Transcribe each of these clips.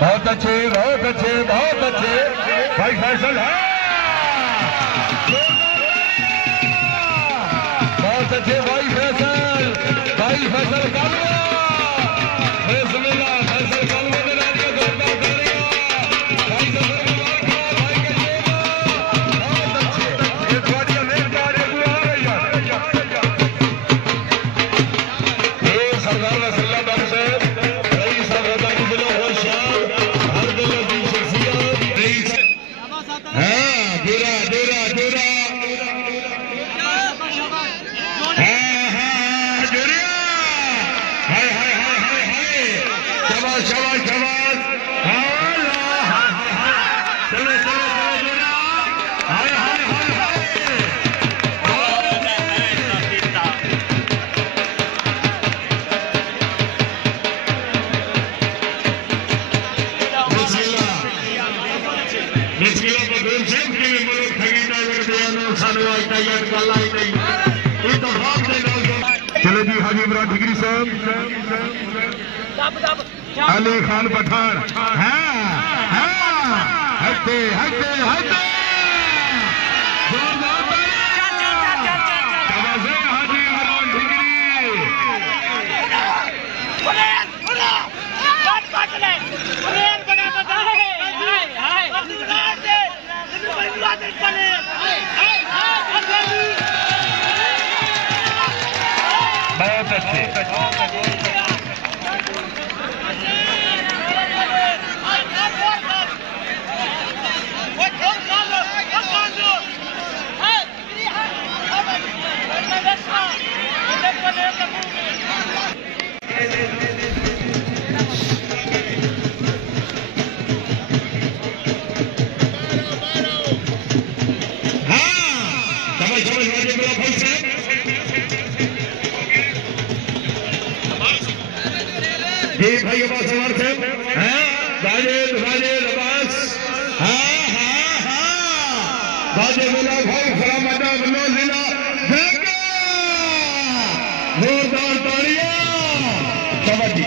बहुत अच्छे बहुत अच्छे बहुत अच्छे भाई फैसल है बहुत अच्छे भाई फैसल कालवा फैसल कालवा ने रानिया जोरदार करेगा भाई बहुत अच्छे ये गाड़ियां लेकर आ रही है सरदार रसूलुल्लाह बाबू साहब रईस साहब जिला होशियार हर दिल की शख्सियत रईस हां दूरा दूरा दूरा चले जी हाजी इमरान डिग्री साहब अली खान पठान हटते हटते हटते हाजी इमरान डिग्री बहुत अच्छे जी भाई अब्बास समर्थ वाजिद वाजिद अब्बास वाजिद बोला भाई फरामदा बनो जिला जोरदार तालियां शाबाश जी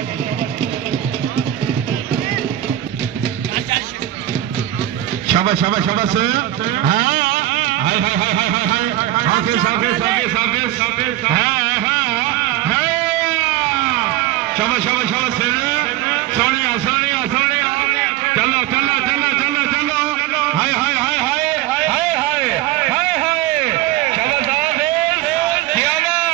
शाबाश शाबाश शाबाश हाय हाय हाय हाय हाय हाफिज हाफिज हाफिज हाफिज शाबाश शाबाश शाबाश सोनिया सोनिया सोनिया चलो चलो चलो चलो चलो हाय हाय हाय हाय हाय हाय हाय हाय शाबाश हाफिज कियामत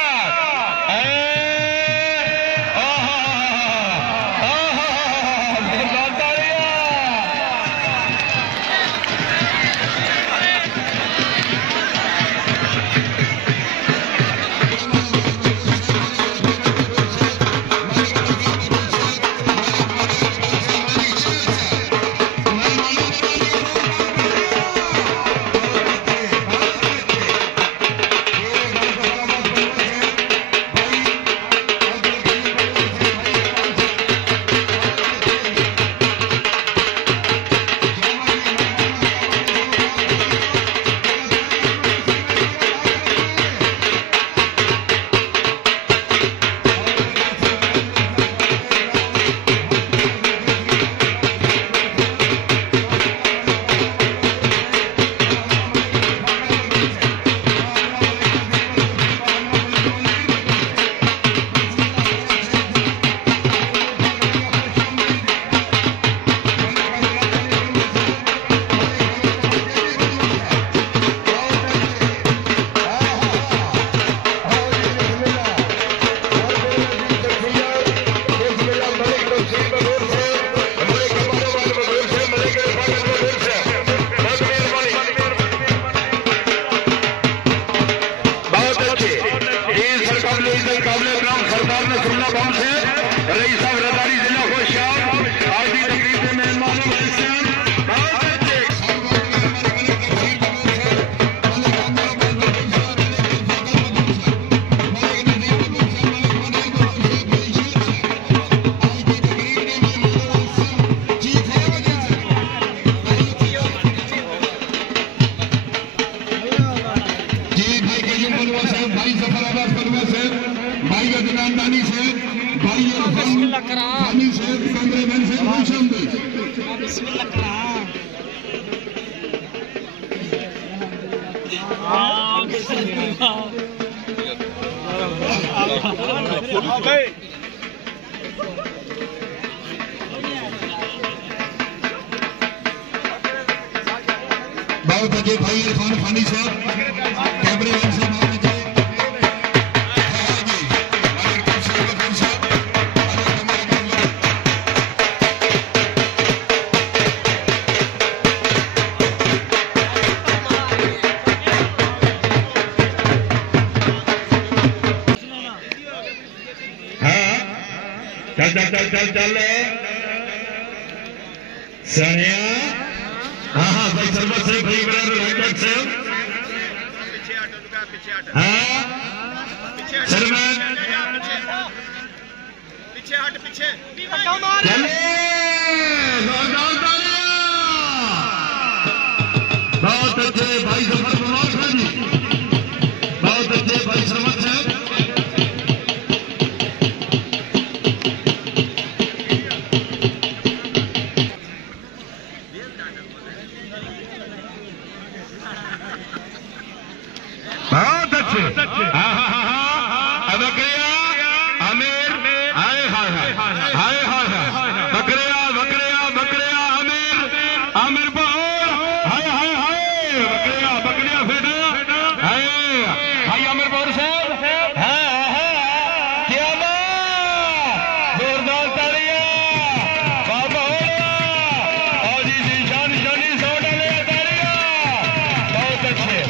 भाई जफर आबाद फलवा से, भाई अदनान दानी से, भाई इरफान से, कैमरेमैन से खुशामदीद। बहुत अच्छे भाई इरफान फानी साहब कैमरेमैन से चल सनिया। हाँ हाँ भाई सरबत से भाई इमरान से हाँ सरबत पीछे हट पीछे चले बहुत अच्छे भाई जफर कुमार खान जी, बहुत अच्छे भाई सरबत साहब। बहुत अच्छे हाँ हाँ हाँ हाँ बकरिया आमिर हाय हाय हाय हाय हाय बकरिया बकरिया बकरिया आमिर आमिर बहूर हाय हाय हाय बकरिया बकरिया बेटा हाय हाय आमिर बहूर साहब हाँ हाँ क्या बात जोरदार तालियां बाबा और जी शान शानी सौ डाले तालियां बहुत अच्छे।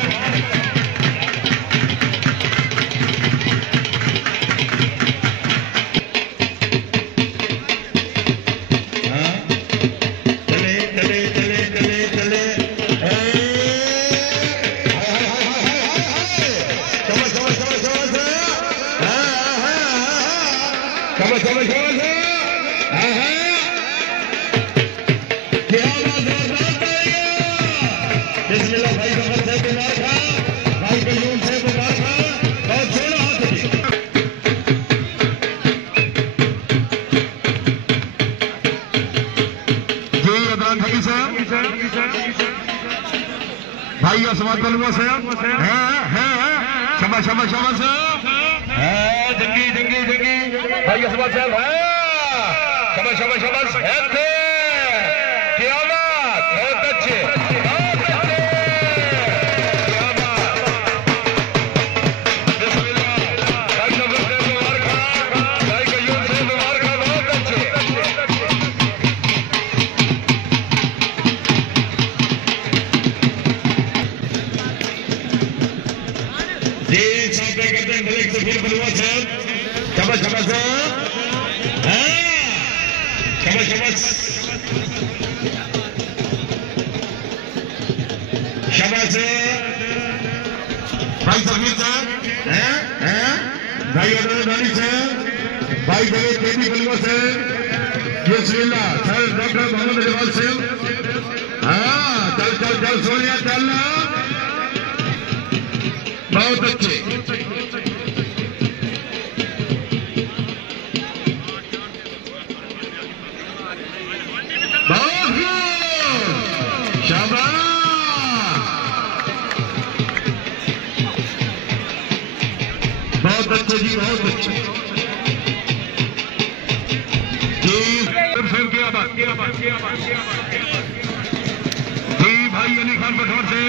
भाई असवाद बलुआ से शाबाश शाबाश शाबाश जंगी जंगी जंगी भाई असवाद साहब शाबाश शाबाश शाबाश क्या बात बहुत अच्छे बहुत अच्छे क्या बात बिस्मिल्लाह भाई सफर से मुबारक भाई कयूम से मुबारक बहुत अच्छे। शाबाश शाबाश शाबाश शाबाश शाबाश भाई समीर साहब भाई अदनानी साहब भाई जवेद बेबी बलुआ साहब बिस्मिल्लाह सर डॉक्टर मोहम्मद जवाल साहब हाँ चल चल चल सोनिया चलना बहुत अच्छे। शाबाश बहुत अच्छे जी बहुत अच्छे जी भाई अली खान पठौर से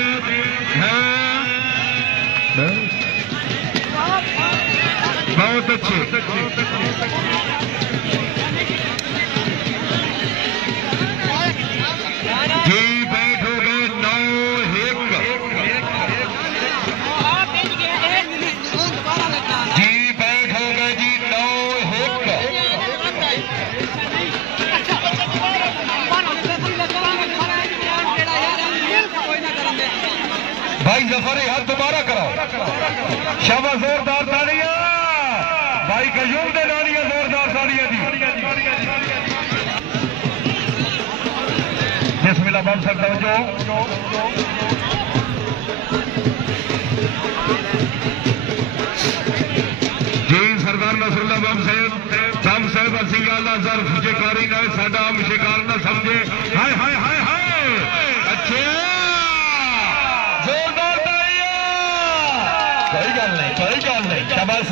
बहुत अच्छे जी बैठोगे 9 जी बैठोगे जी 9 भाई जफर हाथ दोबारा कराओ शाबाश जोरदार तालियां भाई कयूम दे नालियां जोरदार तालियां दी बिस्मिल्लाह बाब सकता जो शाम साहब असी अल्लाह ज़र्फ शिकारी ना साडा आम शिकार ना समझे। हाय हाय हाय हाय अच्छे जोरदार कोई गल नहीं शाबाश।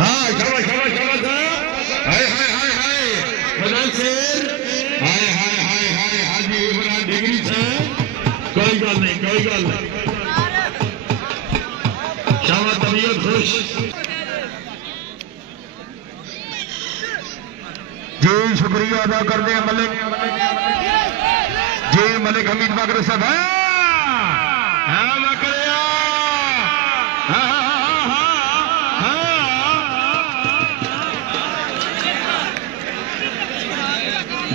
हाँ शाबाश शाबाश शाबाश। हाय हाय हाय हाय मदन शेर हाय हाय हाय हाय हाजी इमरान डिग्री से कोई गल नहीं शाबाश तबीयत खुश जी। शुक्रिया अदा करते हैं मलिक जी मलिक हमीद मगर साहब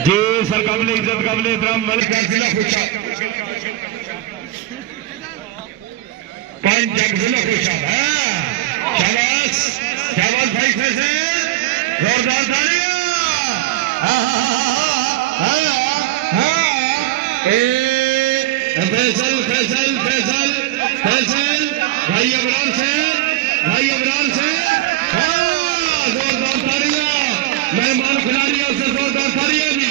जी सर काबिल इज्जत काबिल इकराम मलिक जिला खुशा जिला खुशा शाबाश शाबाश भाई कैसे जोरदार तालियां। फैसल फैसल फैसल फैसल भाई अबरार से जोरदार तालियां। मेहमान खिलाड़ियों से जोरदार तालियां भी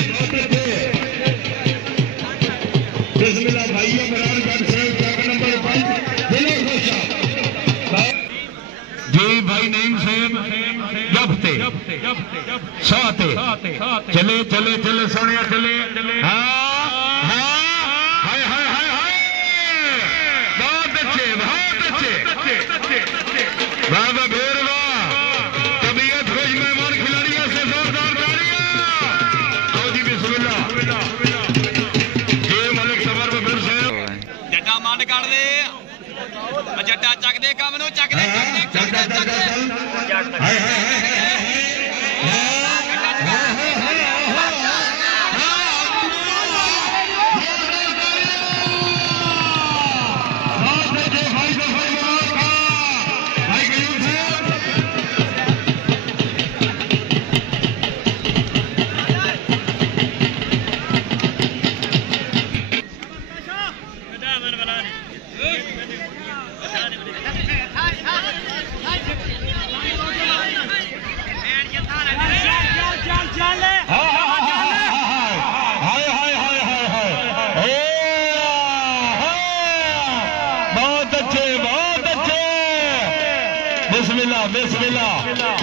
बिस्मिल्लाह भाई अबरार गढ़ से नंबर 5 जिला खुशा जी भाई नईम साहब जबते साते चले सोनिया चले। बहुत अच्छे बाबा भेरवा तबीयत खुश मेहमान खिलाड़ियों से जोरदार तालियां। जी बिस्मिल्लाह जी मलिक सबर बबीर से जट्टा मंड कर दे जट्टा चक दे कम नु चक दे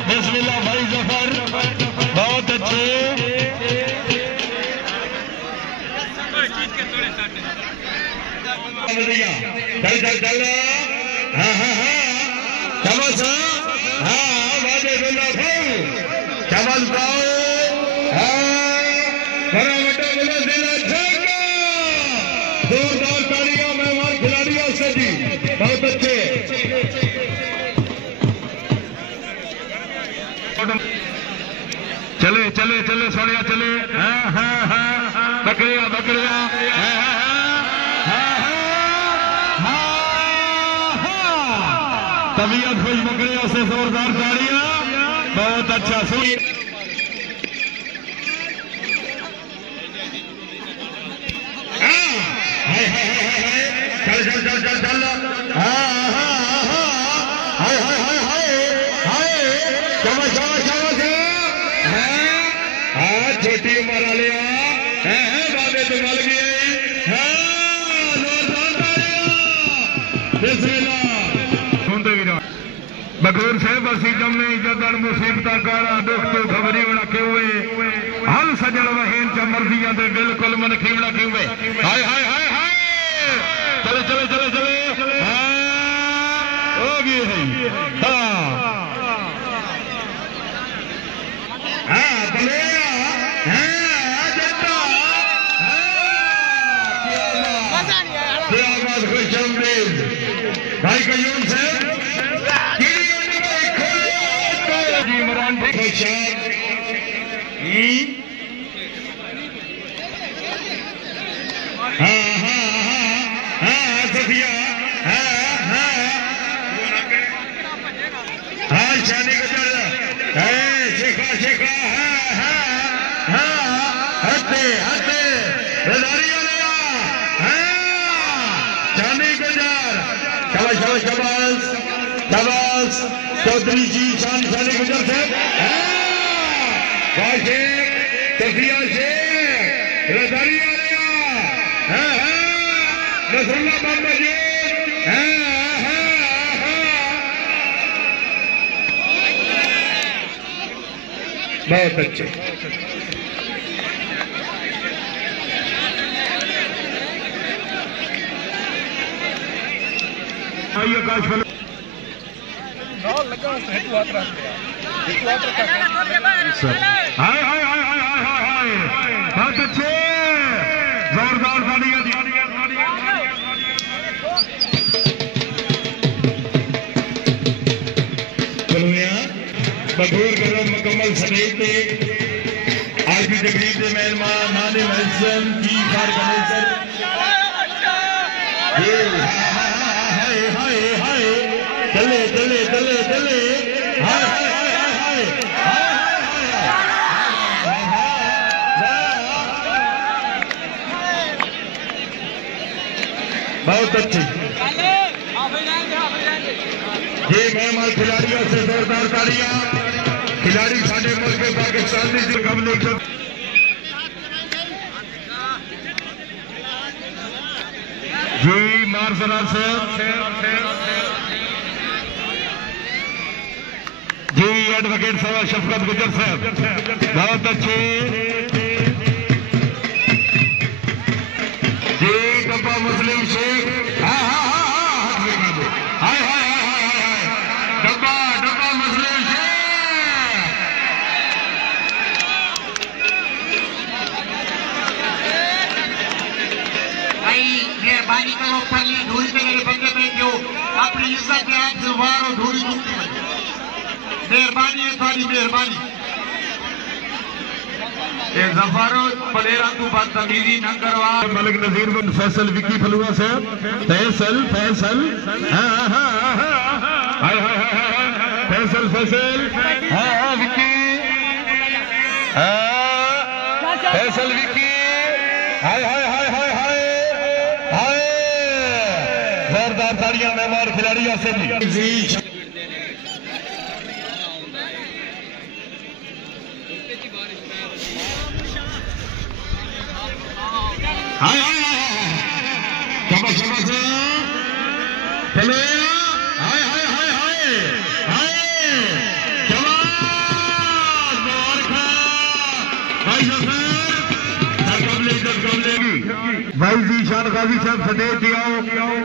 बिस्मिल्लाह भाई जफर बहुत अच्छे। चल शाबाश वादे बोला शाबाश जोरदार तालियां मेहमान खिलाड़ियों से जी बहुत अच्छे। चले सोनिया चले बकरिया तबीयत खुश बकरियों से जोरदार तालियां बहुत अच्छा सुनिए। छोटी उम्र वाले बाबे तो मल गए बगैर साहब असी जमने इज्जत मुसीबत कारा दुख तो खबरी रखे हुए हल सजन वहीन च मर्जियां दे बिल्कुल मन खीवड़ा क्यों हाय हाय हाय हाय चले हो गई है भाई कयूम साहब इमरान सफिया शादी का चल शेखा हते शाबाश शाबाश शाबाश चौधरी जी शान शानी गुजर से तफिया शेख रजारी आ रहा नसरुल्लाह मोहम्मद जी बहुत अच्छे आइए आकाश फल हाय हाय हाय हाय हाय हाय बहुत अच्छे जोरदार तालियां बघूर करो मुकम्मल समेत आज की तकरीब के मेहमान नाने महसन की कारगनेसर हाय हाय हाय चले चले चले चले हाय हाय हाय बहुत अच्छी ये मेहमान खिलाड़ियों से जोरदार तालियां खिलाड़ी साढ़े मुल्क पाकिस्तान की मुकाबले जी मार्शल से जी एडवोकेट साहब शफकत गुजर साहब बहुत अच्छे जी डब्बा मुस्लिम शेख हाय हाय हाय डब्बा डब्बा मुस्लिम शेख भाई मेहरबानी करो पहली धूरी पे मेरे बंदे बैठो अपनी इज्जत के हाथ से वार और धूरी दूसरी में मेहरबानी है थोड़ी मेहरबानी जफारो पलेरा तू बदतमीजी न करवा मलिक नजीर बिन फैसल विकी फलुआ साहब फैसल फैसल हाय हाय हाय फैसल फैसल विकी फैसल विकी हाय हाय हाय हाय हाय हाय जोरदार तालियां मेहमान खिलाड़ियों से भी हाय हाय शाबाश शाबाश चले हाय हाय हाय हाय हाय शाबाश मुबारक भाई भाई जी शान गाजी साहब सदैव दियाओ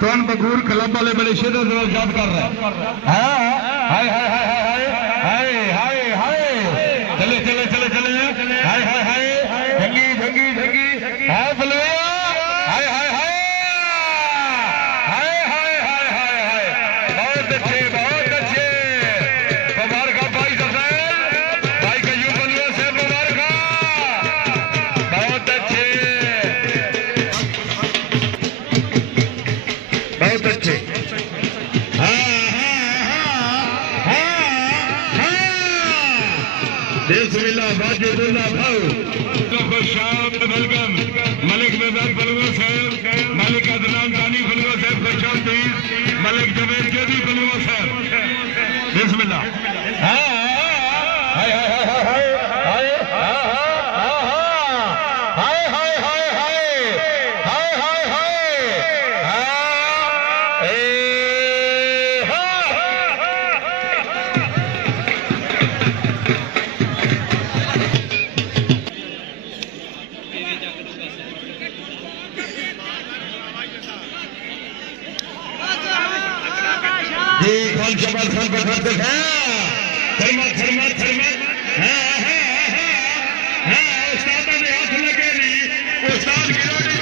तौन बगूर क्लब वाले बड़े शिद्दत से याद कर रहे हैं हाय हाय हाय हाय हाय हाय हाय चले चले चले चले हाय हाय हाय जंगी जंगी जंगी हाय फलुआ हाय हाय हाय हाय हाय हाय हाय हाय बहुत अच्छे मुबारक भाई सफेद भाई कयूम फलुआ से मुबारक बहुत अच्छे बिस्मिल्लाह वाजिदुल्लाह भाऊ खुशाब वेलकम मलिक मेहमान फलुआ साहब मलिक अदनान दानी फलुआ साहब खुशाब तीस मलिक जवेद जेदी फलुआ साहब बिस्मिल्लाह हाय हाय हाय हाय हाय हाय हाय हाय हाय हाय जमाल खान बैठाते हैं थर्मा थर्मा थर्मा उस्ताद ने हाथ लगे नहीं उस्ताद की रोटी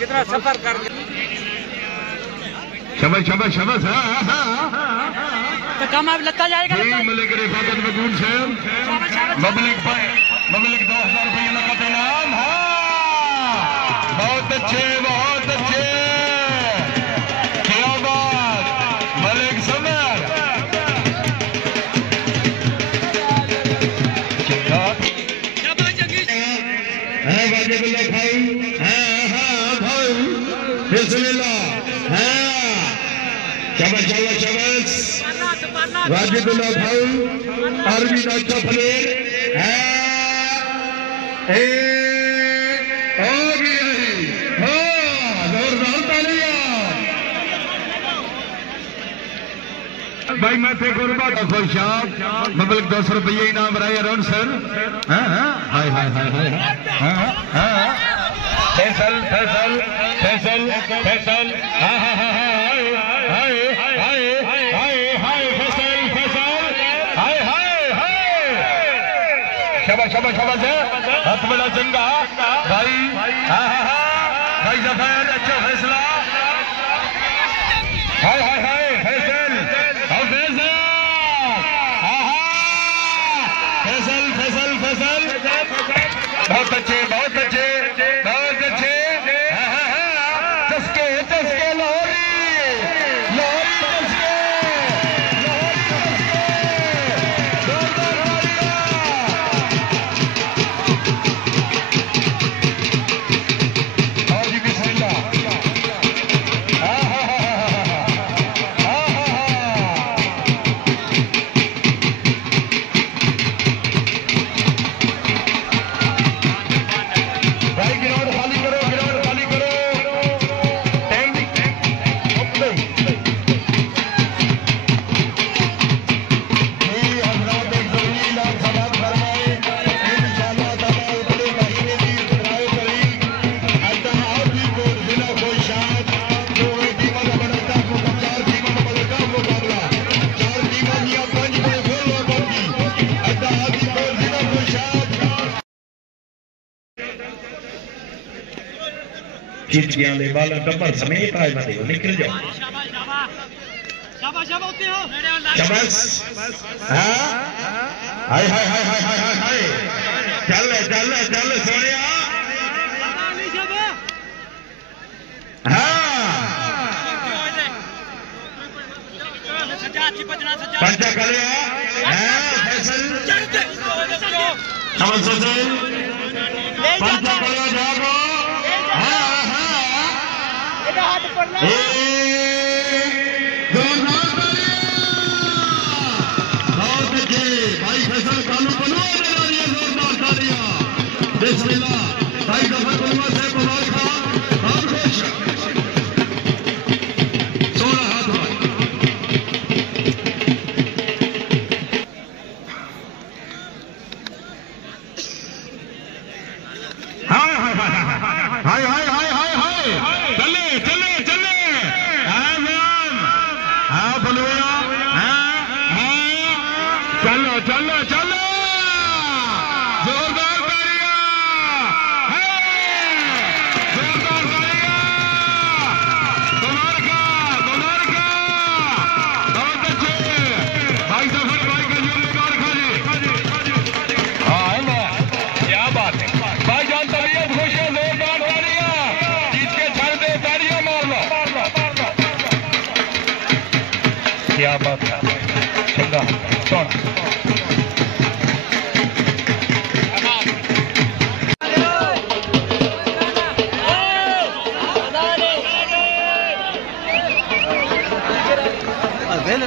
कितना सफर कर शबस शबस शबस तो कम अब लगता जाएगा मलिक रिफाकत बगूर साहब मबलिक 2000 रुपये नकद इनाम बहुत अच्छे क्या बात है वाजिबुल्लाह भाई, हाँ भाई बिस्मिल्लाह, हाँ शाबाश शाबाश शाबाश वाजिबुल्लाह भाई, आर्मी का अच्छा प्लेयर है, भाई मैं थे गुरबा का खुशाब मबलक 200 रुपये इनाम रहा अरुण सर। हाय हाय हाय हाय फैसल फैसल फैसल फैसल हाय हाय हाय हाय हाय हाय फैसल फैसल हाय हाय हाय शाबाश शाबाश शाबाश हाथ बड़ा चंगा भाई, भाई जफर अच्छा फैसला, हाय हाय हाय फैसल फैसल फैसल बहुत अच्छे बहुत अच्छे बहुत अच्छे, चस्के चस्के लोरी लोरी चस्के लोरी जी बिस्मिल्लाह, चिट्ठियां ले बाला टब्बर समेत आज मत निकल जाओ, शाबाश हाय हाय हाय हाय हाय हाय चल चल चल सोनिया, पंचा करे फैसल पंचा करे जागो, बहुत अच्छे भाई फैसल कानू बनो जोरदार तालियां बिस्मिल्लाह भाई जफर बलवा से मुबारक बहुत खुश सोना हाथ भाई हाय हाय हाय हाय हाय हाय हाय हाय चले चले चले चलो चलो चलो जोरदार जोरदार बहुत अच्छे भाई सफर भाई का जोरदार खाली, हाँ क्या बात है भाई जान तबीयत खुश है, जोरदार तालियां जीत के छड़ दे, तालियां मार लो, क्या बात है चंगा सोना Well,